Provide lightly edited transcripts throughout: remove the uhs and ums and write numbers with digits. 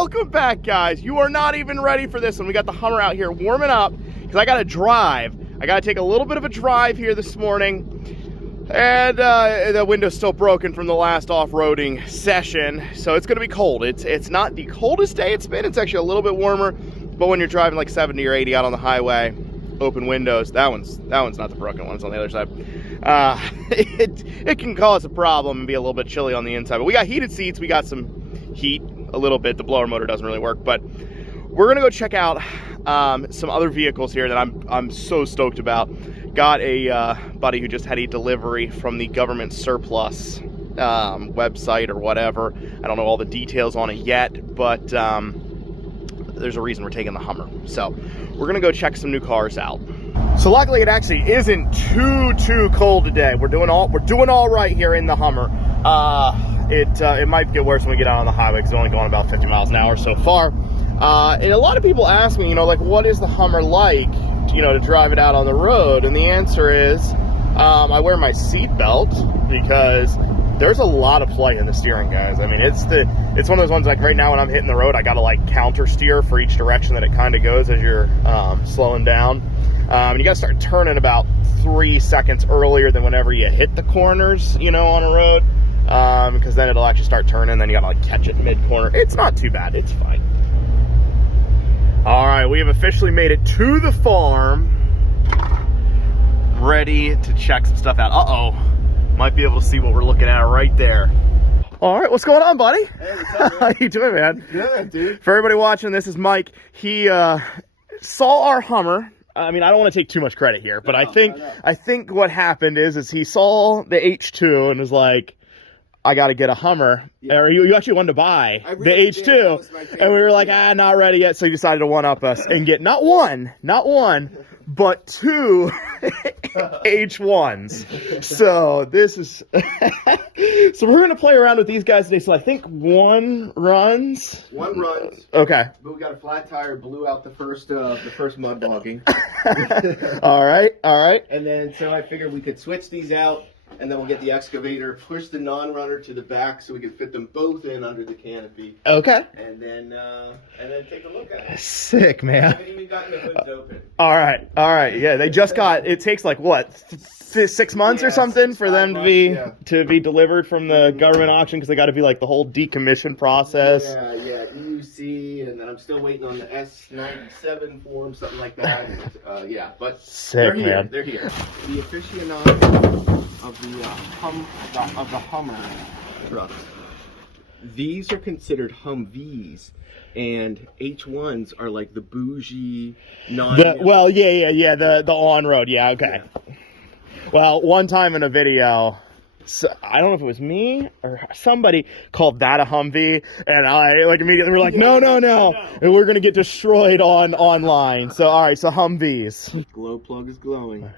Welcome back, guys. You are not even ready for this one. We got the Hummer out here warming up because I got to drive. I got to take a little bit of a drive here this morning. And the window's still broken from the last off-roading session, so it's going to be cold. It's not the coldest day it's been. It's actually a little bit warmer, but when you're driving like 70 or 80 out on the highway, open windows, that one's not the broken one. It's on the other side. It can cause a problem and be a little bit chilly on the inside. But we got heated seats. We got some heat a little bit. The blower motor doesn't really work, but we're gonna go check out some other vehicles here that I'm so stoked about. Got a buddy who just had a delivery from the government surplus website or whatever. I don't know all the details on it yet, but there's a reason we're taking the Hummer. So we're gonna go check some new cars out. So luckily it actually isn't too cold today. We're doing all right here in the Hummer. It might get worse when we get out on the highway because it's only going about 50 miles an hour so far. And a lot of people ask me, like, what is the Hummer like, to drive it out on the road? And the answer is, I wear my seatbelt because there's a lot of play in the steering, guys. I mean, it's one of those ones, like right now when I'm hitting the road, I gotta like counter steer for each direction that it kind of goes as you're slowing down. And you gotta start turning about 3 seconds earlier than whenever you hit the corners, on a road. Because then it'll actually start turning, then you gotta like catch it mid-corner. It's not too bad, it's fine. All right, we have officially made it to the farm. Ready to check some stuff out. Uh-oh, might be able to see what we're looking at right there. All right, what's going on, buddy? Hey, what's up, man? How you doing, man? Good, dude. For everybody watching, this is Mike. He saw our Hummer. I mean, I don't want to take too much credit here, but I think what happened is he saw the H2 and was like, I got to get a Hummer. Yeah. Or you actually wanted to buy the H2, and we were like, not ready yet. So you decided to one-up us and get not one, but 2 H1s. So this is, so we're going to play around with these guys today. So I think one runs. Okay. But we got a flat tire, blew out the first mud bogging. All right. And then, so I figured we could switch these out. And then we'll get the excavator, push the non-runner to the back so we can fit them both in under the canopy. Okay. And then take a look at it. Sick, man. I haven't even gotten the hoods open. All right. Yeah, they just got, it takes like what, 6 months or something for them to be delivered from the government auction, because they got to be like the whole decommission process. Yeah, EUC, and then I'm still waiting on the S97 form, something like that. But sick, they're here. The aficionado of the Hummer trucks. These are considered Humvees, and H1s are like the bougie the on-road, okay. Yeah. Well, one time in a video, so, I don't know if it was me or somebody called that a Humvee, and I like immediately were like, no, and we're gonna get destroyed online. So all right, so Humvees. Glow plug is glowing.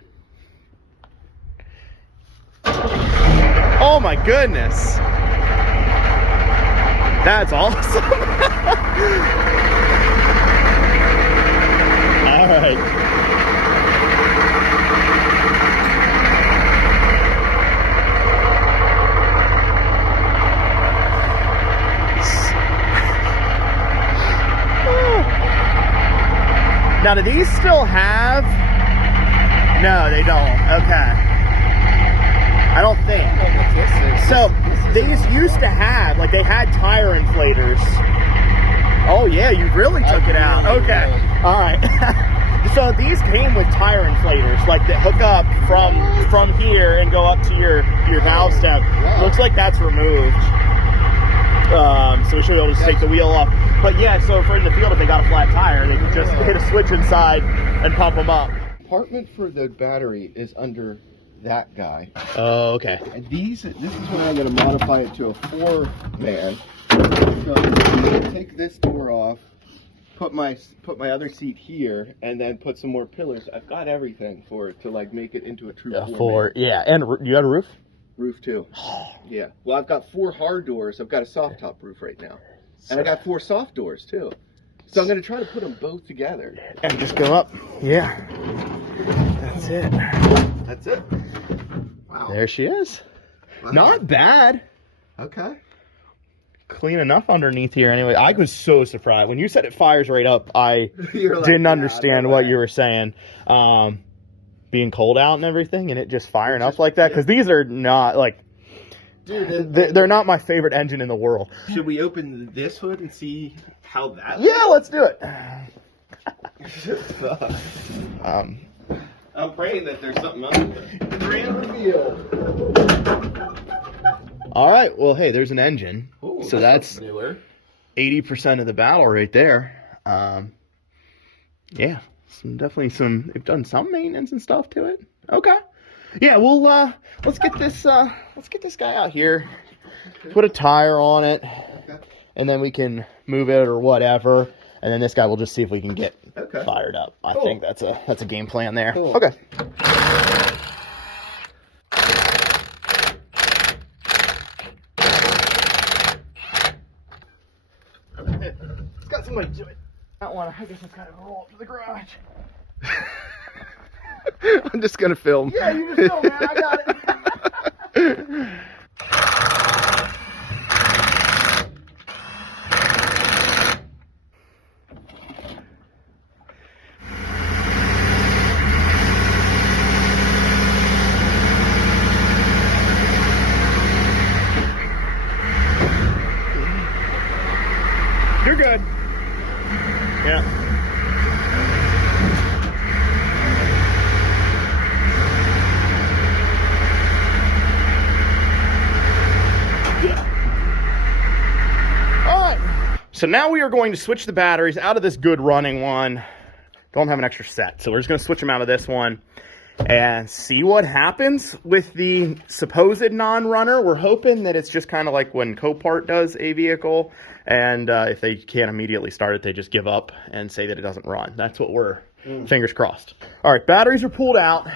Oh my goodness. That's awesome. All right. Now, do these still have? No, they don't. Okay. I don't think. So these used to have, like, they had tire inflators. Oh yeah, you really took it out. Okay. All right. So these came with tire inflators, like that hook up from here and go up to your valve stem. Wow. Looks like that's removed. So we should be able to just take the wheel off. But yeah, so for in the field, if they got a flat tire, they can just hit a switch inside and pump them up. Compartment for the battery is under that guy. Oh, okay. And this is when I'm going to modify it to a 4-man. So I'm going to take this door off, put my other seat here, and then put some more pillars. I've got everything for it to like make it into a true 4-man. Yeah, and you got a roof? Roof too. Yeah. Well, I've got 4 hard doors. I've got a soft top roof right now, and I got 4 soft doors too. So I'm going to try to put them both together and just go up. Yeah. That's it. That's it. Wow. There she is. Wow. Not bad. Okay. clean enough underneath here anyway. I was so surprised. When you said it fires right up, I Like, didn't understand what you were saying. Being cold out and everything, and it just firing up like that. Because these are not, like, dude, they're not my favorite engine in the world. Should we open this hood and see how that Yeah, let's do it. I'm praying that there's something under there. Grand reveal. All right, well, hey, there's an engine. Ooh, so that's newer. 80% of the battle right there. Yeah, definitely they've done some maintenance and stuff to it. Okay. Yeah, well, let's get this guy out here. Put a tire on it, and then we can move it or whatever. And then this guy will just see if we can get fired up. I think that's a game plan there. Cool. Okay. It's got somebody do it. That one, I guess it's gotta roll up to the garage. I'm just gonna film. Yeah, you just go, man. I got it. You're good. Yeah. All right. So now we are going to switch the batteries out of this good running one. Don't have an extra set, so we're just going to switch them out of this one and see what happens with the supposed non-runner. We're hoping that it's just kind of like when Copart does a vehicle, and if they can't immediately start it, they just give up and say that it doesn't run. That's what we're fingers crossed. All right, batteries are pulled out.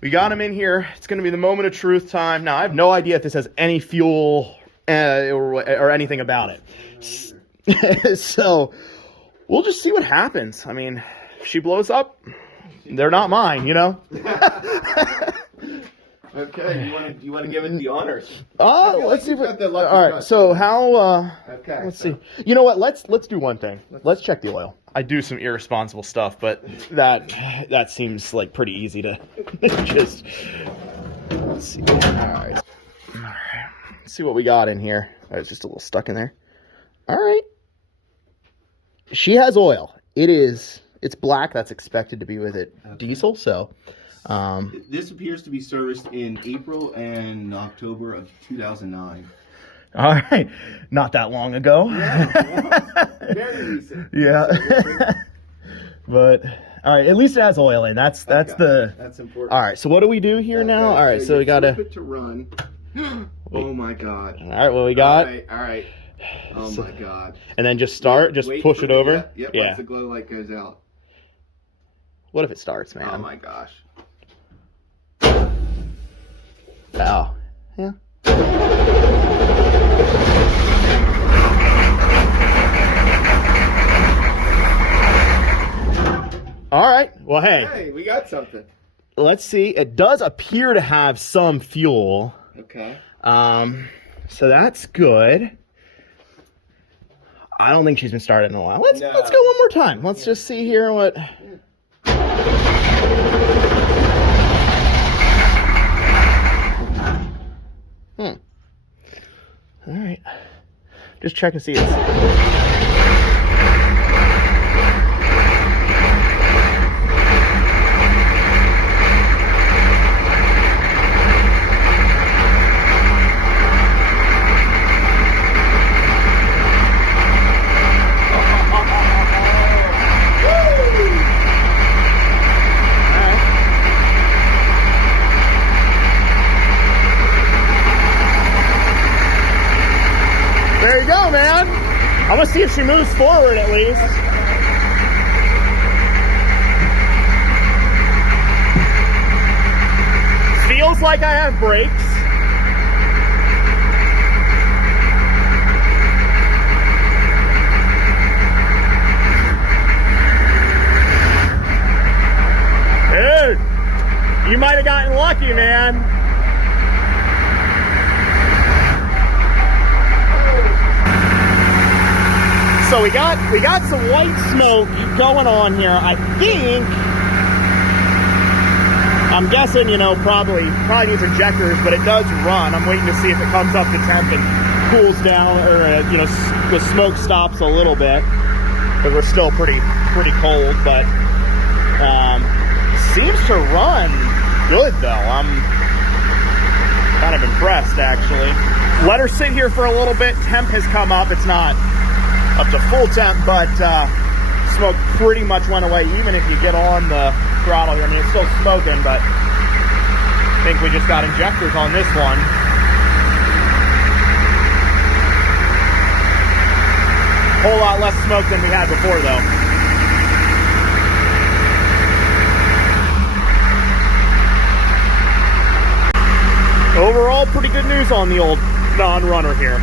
We got them in here. It's going to be the moment of truth time. Now, I have no idea if this has any fuel or anything about it. So we'll just see what happens. I mean, if she blows up, they're not mine, you know? Okay, you want to give it the honors? Oh, let's see if got the lucky all right, cut. so how Okay, let's see. You know what? Let's do one thing. Let's check the oil. I do some irresponsible stuff, but that seems like pretty easy to just let's see. All right. Let's see what we got in here. Oh, it's just a little stuck in there. All right. She has oil. It's black. That's expected to be with it. Diesel, so This appears to be serviced in April and October of 2009. all right. Not that long ago. Very recent. Yeah. But all right, at least it has oil in. That's That's important. All right, so what do we do here now? All right, so we you got to flip it to run. Oh my god. All right, what we got? All right. Oh my god. And then just start, just Wait push for it over. Yep, Yeah. once the glow light goes out. What if it starts, man? Oh my gosh. Oh. Yeah. All right. Well, Hey, we got something. let's see. It does appear to have some fuel. Okay. So that's good. I don't think she's been started in a while. Let's No. go one more time. Let's just see here what. All right. Just check and see it's. There you go, man. I'm gonna see if she moves forward at least. Feels like I have brakes. Dude, you might have gotten lucky, man. So we got some white smoke going on here. I'm guessing, you know, probably needs injectors, but it does run. I'm waiting to see if it comes up to temp and cools down, or you know, the smoke stops a little bit. But we're still pretty cold. But seems to run good though. I'm kind of impressed actually. Let her sit here for a little bit. Temp has come up. It's not up to full temp, but smoke pretty much went away. Even if you get on the throttle here, I mean, it's still smoking, but I think we just got injectors on this one. Whole lot less smoke than we had before though. Overall, pretty good news on the old non-runner here.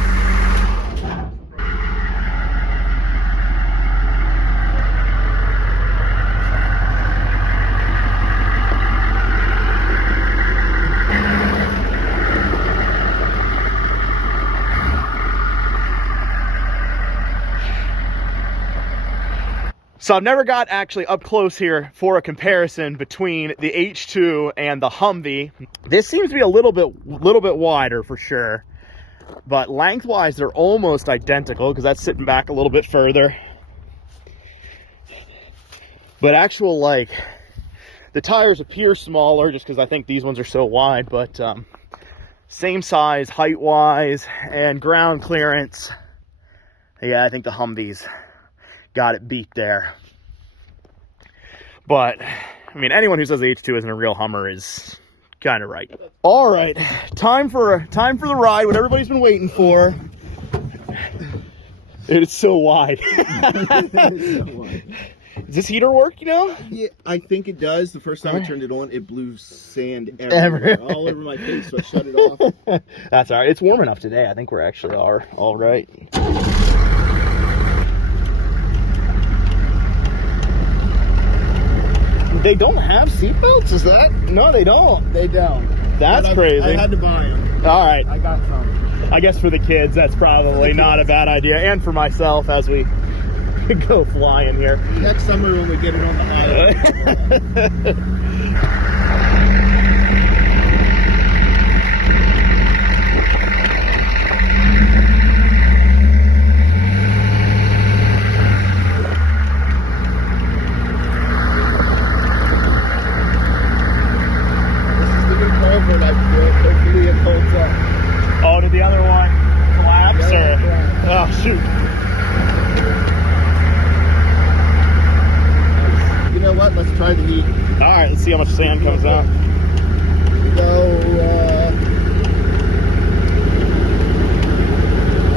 So I've never got actually up close here for a comparison between the H2 and the Humvee. This seems to be a little bit wider for sure, but lengthwise they're almost identical because that's sitting back a little bit further. But actual, like, the tires appear smaller just because I think these ones are so wide, but same size height wise and ground clearance. Yeah, I think the Humvee's got it beat there. But I mean, anyone who says the H2 isn't a real Hummer is kind of right. All right, time for the ride, what everybody's been waiting for. Dude, it's so wide. Does this heater work, you know? Yeah, I think it does. The first time I turned it on, it blew sand everywhere, all over my face, so I shut it off. That's all right. It's warm enough today. I think we're actually all right. They don't have seatbelts? Is that? No, they don't. They don't. That's crazy. I had to buy them. All right. I got some. I guess for the kids, that's probably not a bad idea. And for myself as we go flying here. Next summer when we get it on the highway. Hopefully it holds up. Oh, did the other one collapse? Yeah, or? Oh, shoot. You know what? Let's try the heat. All right, let's see how much sand comes out.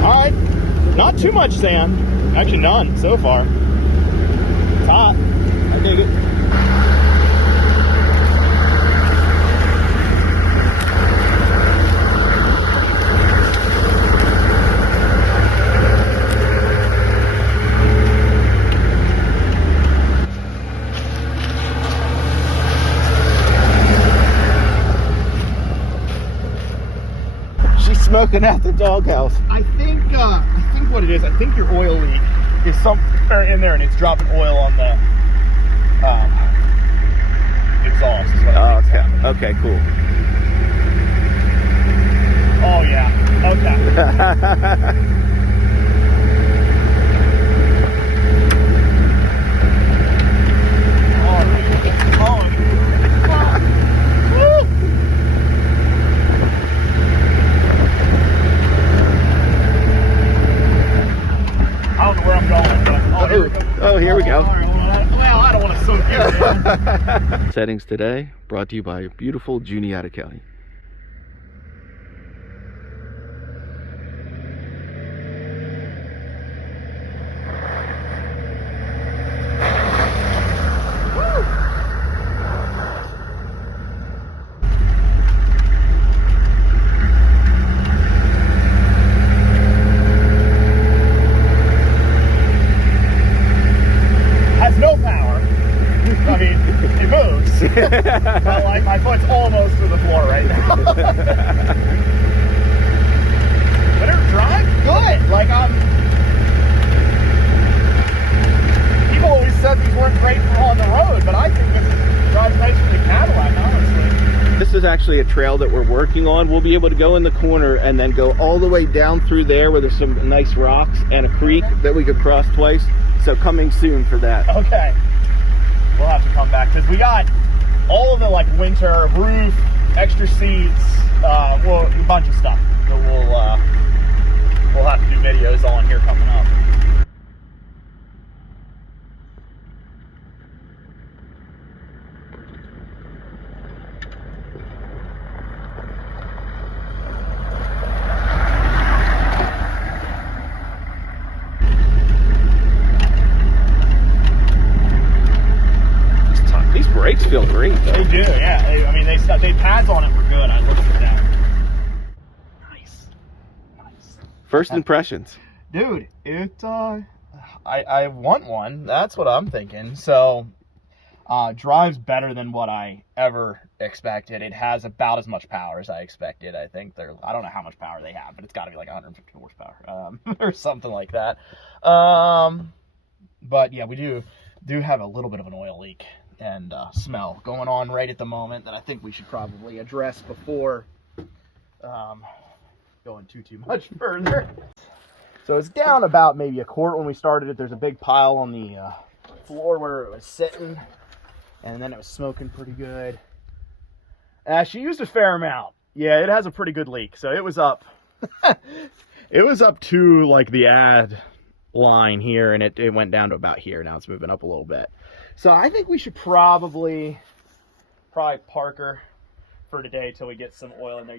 All right, not too much sand. Actually, none so far. It's hot. I dig it. Smoking at the doghouse. I think what it is, I think your oil leak is somewhere in there and it's dropping oil on the exhaust. Is what I think. Okay, cool. Oh yeah. Okay. Oh, here we go. Well, I don't want to soak in. Settings today brought to you by beautiful Juniata County. But like my foot's almost to the floor right now. But it drives good. Like actually a trail that we're working on. We'll be able to go in the corner and then go all the way down through there where there's some nice rocks and a creek that we could cross twice. So coming soon for that. Okay. We'll have to come back because we got all of the like winter roof, extra seats, well, a bunch of stuff that we'll have to do videos on here coming up. These brakes feel great though. They do, yeah. I mean, they pads on it were good. I looked at them. Nice. First impressions. Dude, I want one. That's what I'm thinking. So, drives better than what I ever expected. It has about as much power as I expected. I think I don't know how much power they have, but it's got to be like 150 horsepower, or something like that. But yeah, we do have a little bit of an oil leak and smell going on right at the moment that I think we should probably address before going too much further. So it's down about maybe a quart when we started it. There's a big pile on the floor where it was sitting, and then it was smoking pretty good. She used a fair amount. Yeah, it has a pretty good leak. So it was up. It was up to like the ad line here, and it went down to about here. Now it's moving up a little bit. So I think we should probably park her for today till we get some oil in there.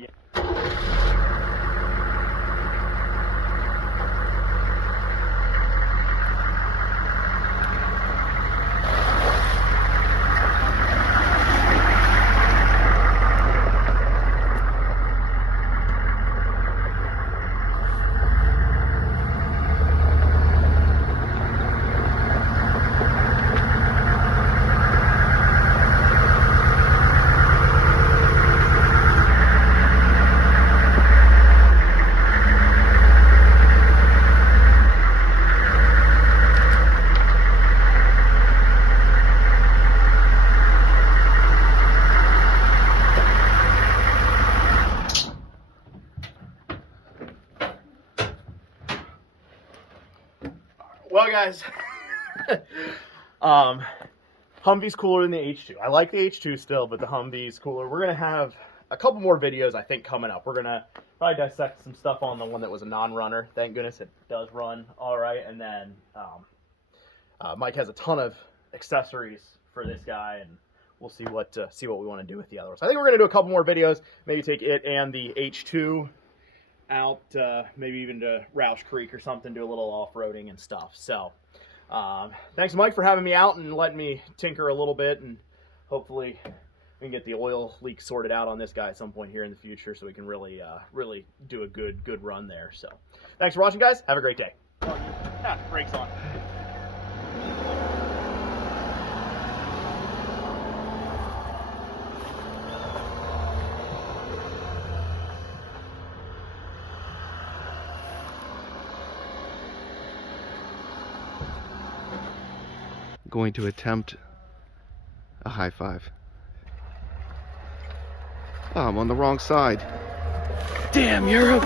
Well, guys, Humvee's cooler than the H2. I like the H2 still, but the Humvee's cooler. We're going to have a couple more videos, I think, coming up. We're going to probably dissect some stuff on the one that was a non-runner. Thank goodness it does run all right. And then Mike has a ton of accessories for this guy, and we'll see what we want to do with the other ones. I think we're going to do a couple more videos, maybe take it and the H2 out, maybe even to Roush Creek or something, do a little off-roading and stuff. So thanks, Mike, for having me out and letting me tinker a little bit, and hopefully we can get the oil leak sorted out on this guy at some point here in the future so we can really do a good run there. So thanks for watching, guys. Have a great day. Brakes on. Going to attempt a high five. Oh, I'm on the wrong side. Damn, Europe!